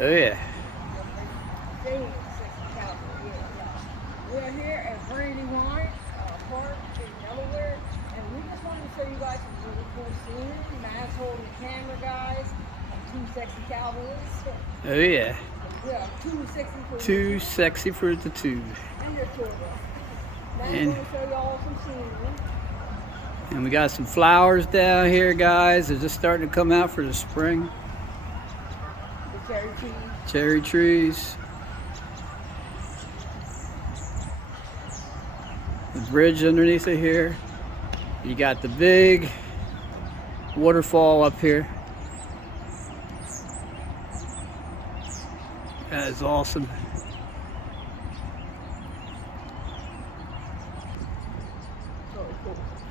Oh yeah. We're here at Brandywine Park in Delaware, and we just wanted to show you guys some really cool scenery. Matt's holding the camera, guys, and two sexy cowboys. Oh yeah. Yeah, too sexy for Too you. sexy for the two. And there's two of us. Matt's And going to show y'all some scenery. and we got some flowers down here, guys. They're just starting to come out for the spring. The cherry trees. Cherry trees. The bridge underneath it here. You got the big waterfall up here. That is awesome.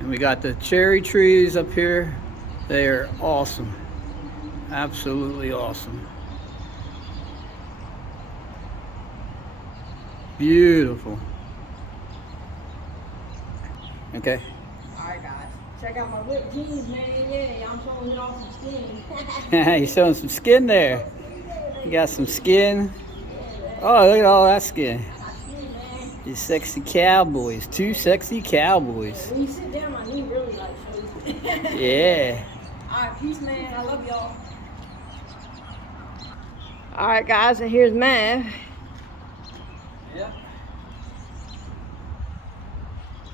And we got the cherry trees up here. They are awesome. Absolutely awesome. Beautiful. Okay. Alright, guys. Check out my ripped jeans, man. Yeah, I'm showing y'all some skin. You're showing some skin there. You got some skin. Oh, look at all that skin. These sexy cowboys. Two sexy cowboys. When you sit down, my knee really like shows. Yeah. Alright, peace, man. I love y'all. Alright, guys, and here's Mav. Yep.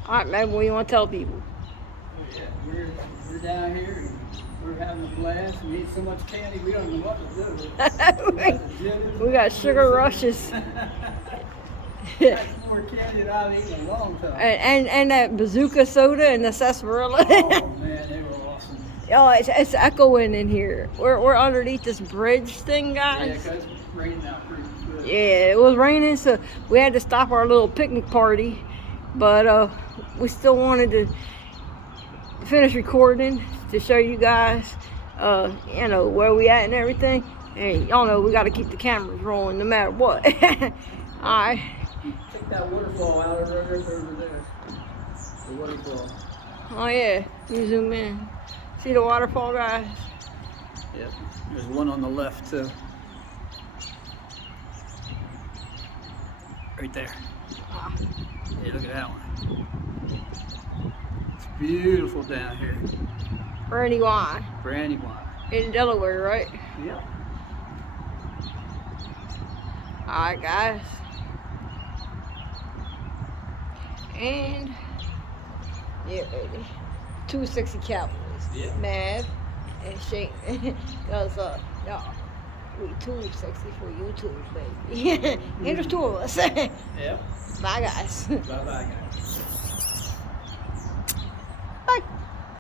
Alright, Mav, what do you want to tell people? Oh, yeah. We're down here and we're having a blast. We eat so much candy we don't know what to do. We got sugar rushes. That's more candy than I've eaten in a long time. and that bazooka soda and the sarsaparilla. Oh man, they were awesome. Oh, it's echoing in here. We're underneath this bridge thing, Yeah, guys. because it's raining out pretty good. Yeah, it was raining, so we had to stop our little picnic party. But we still wanted to finish recording to show you guys, you know, where we at and everything. And y'all know we got to keep the cameras rolling no matter what. Alright. Check that waterfall out over there. The waterfall. Oh yeah, you zoom in. See the waterfall, guys? Yep. There's one on the left too. Right there. Ah. Yeah, look at that one. It's beautiful down here. Brandywine. Brandywine. In Delaware, right? Yep. Alright, guys. And yeah, baby. Two sexy cowboys. Yeah. Mav and Shane. Cause y'all, we too sexy for YouTube, baby. And there's two of us. Yep. Bye, guys. Bye bye, guys.